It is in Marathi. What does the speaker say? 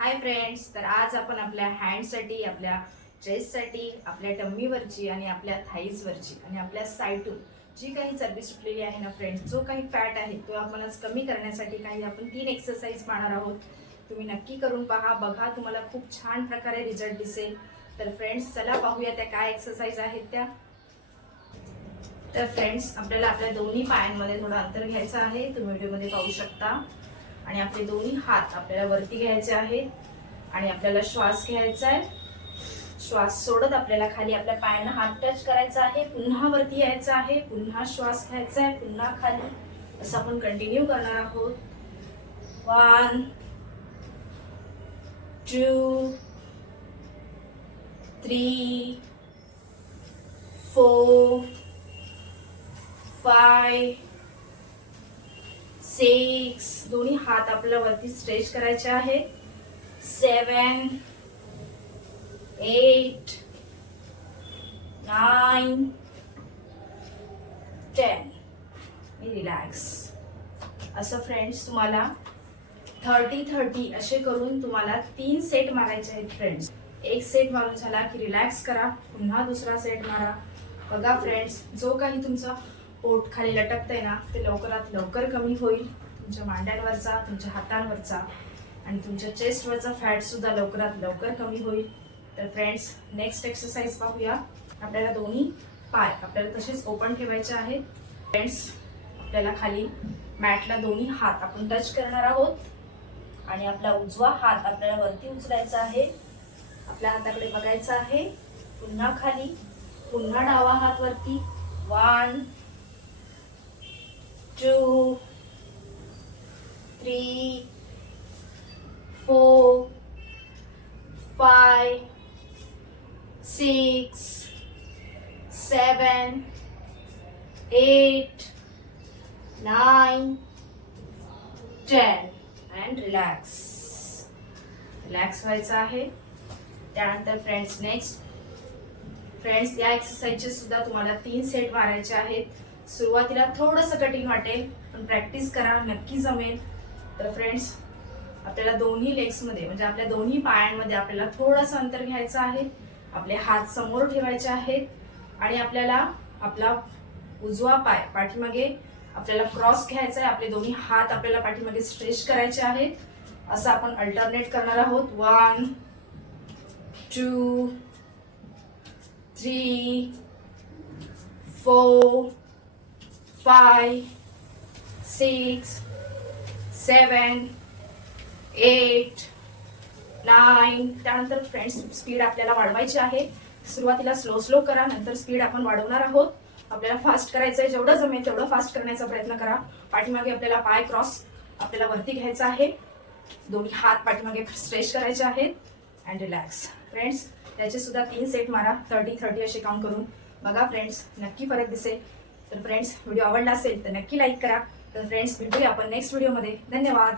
हाय फ्रेंड्स तर आज आपण आपल्या हँडसाठी आपल्या चेस्टसाठी आपल्या टम्मीवरची आणि आपल्या थाईजवरची आणि आपल्या साईटून जी काही चरबी सुटलेली आहे ना फ्रेंड्स जो काही फॅट आहे तो आपण आज कमी करण्यासाठी काही आपण तीन एक्सरसाइज पाहणार आहोत. तुम्ही नक्की करून पहा बघा तुम्हाला खूप छान प्रकारे रिझल्ट दिसेल. तर फ्रेंड्स चला पाहूया त्या काय एक्सरसाइज आहेत त्या. तर फ्रेंड्स आपल्याला आपल्या दोन्ही पायांमध्ये थोडं अंतर घ्यायचं आहे. तुम्ही व्हिडिओमध्ये पाहू शकता. आणि आपले दोन्ही हात आपल्याला वरती घ्यायचे आहेत आणि आपल्याला श्वास घ्यायचा आहे. श्वास सोडत आपल्याला खाली आपल्या पायांना हात टच करायचा आहे. पुन्हा वरती यायचा आहे. पुन्हा श्वास घ्यायचा आहे. पुन्हा खाली. असं आपण कंटिन्यू करणार आहोत. One two three four five six दोन्ही हात आपल्याला वरती स्ट्रेच करायचे आहेत. Seven eight nine ten. Relax. असं फ्रेंड्स तुम्हाला थर्टी थर्टी असे करून तुम्हाला तीन सेट मारायचे आहेत फ्रेंड्स. एक सेट मारून झाला की रिलॅक्स करा पुन्हा दुसरा सेट मारा. बघा फ्रेंड्स जो काही तुमचा पोट खाली लटकतंय ना ते लवकरात लवकर कमी होईल. तुमच्या मांड्यांवरचा तुमच्या हातांवरचा आणि तुमच्या चेस्टवरचा फॅटसुद्धा लवकरात लवकर कमी होईल. तर फ्रेंड्स नेक्स्ट एक्सरसाइज पाहूया. आपल्याला दोन्ही पाय आपल्याला तसेच ओपन ठेवायचे आहेत. फ्रेंड्स आपल्याला खाली मॅटला दोन्ही हात आपण टच करणार आहोत. आणि आपला उजवा हात आपल्याला वरती उचलायचा आहे. आपल्या हाताकडे बघायचं आहे. पुन्हा खाली पुन्हा डावा हात वरती. One two three four five six seven eight nine ten and relax. Relax व्हायचं आहे. त्यानंतर फ्रेंड्स नेक्स्ट. फ्रेंड्स या एक्सरसाइजचे सुद्धा तुम्हाला तीन सेट मारायचे आहेत. सुरुवातीला थोडंसं कठीण वाटेल पण प्रॅक्टिस करा नक्की जमेल. तर फ्रेंड्स आपल्याला दोन्ही लेग्समध्ये म्हणजे आपल्या दोन्ही पायांमध्ये आपल्याला थोडंसं अंतर घ्यायचं आहे. आपले हात समोर ठेवायचे आहेत. आणि आपल्याला आपला उजवा पाय पाठीमागे आपल्याला क्रॉस घ्यायचा आहे आपले दोन्ही हात आपल्याला पाठीमागे स्ट्रेच करायचे आहेत. असं आपण अल्टरनेट करणार आहोत. One two three four five six seven eight nine. त्यानंतर फ्रेंड्स स्पीड आपल्याला वाढवायची आहे. सुरुवातीला स्लो स्लो करा नंतर स्पीड आपण वाढवणार आहोत. आपल्याला फास्ट करायचं आहे जेवढं जमेल तेवढं फास्ट करण्याचा प्रयत्न करा. पाठीमागे आपल्याला पाय क्रॉस आपल्याला वरती घ्यायचा आहे. दोन्ही हात पाठीमागे स्ट्रेच करायचे आहेत. अँड रिलॅक्स फ्रेंड्स त्याचे सुद्धा तीन सेट मारा. थर्टी थर्टी असे काउंट करून. बघा फ्रेंड्स नक्की फरक दिसेल. तर फ्रेंड्स व्हिडिओ आवडला असेल तर नक्की लाईक करा. तर फ्रेंड्स भेटूया आपण नेक्स्ट व्हिडिओमध्ये धन्यवाद.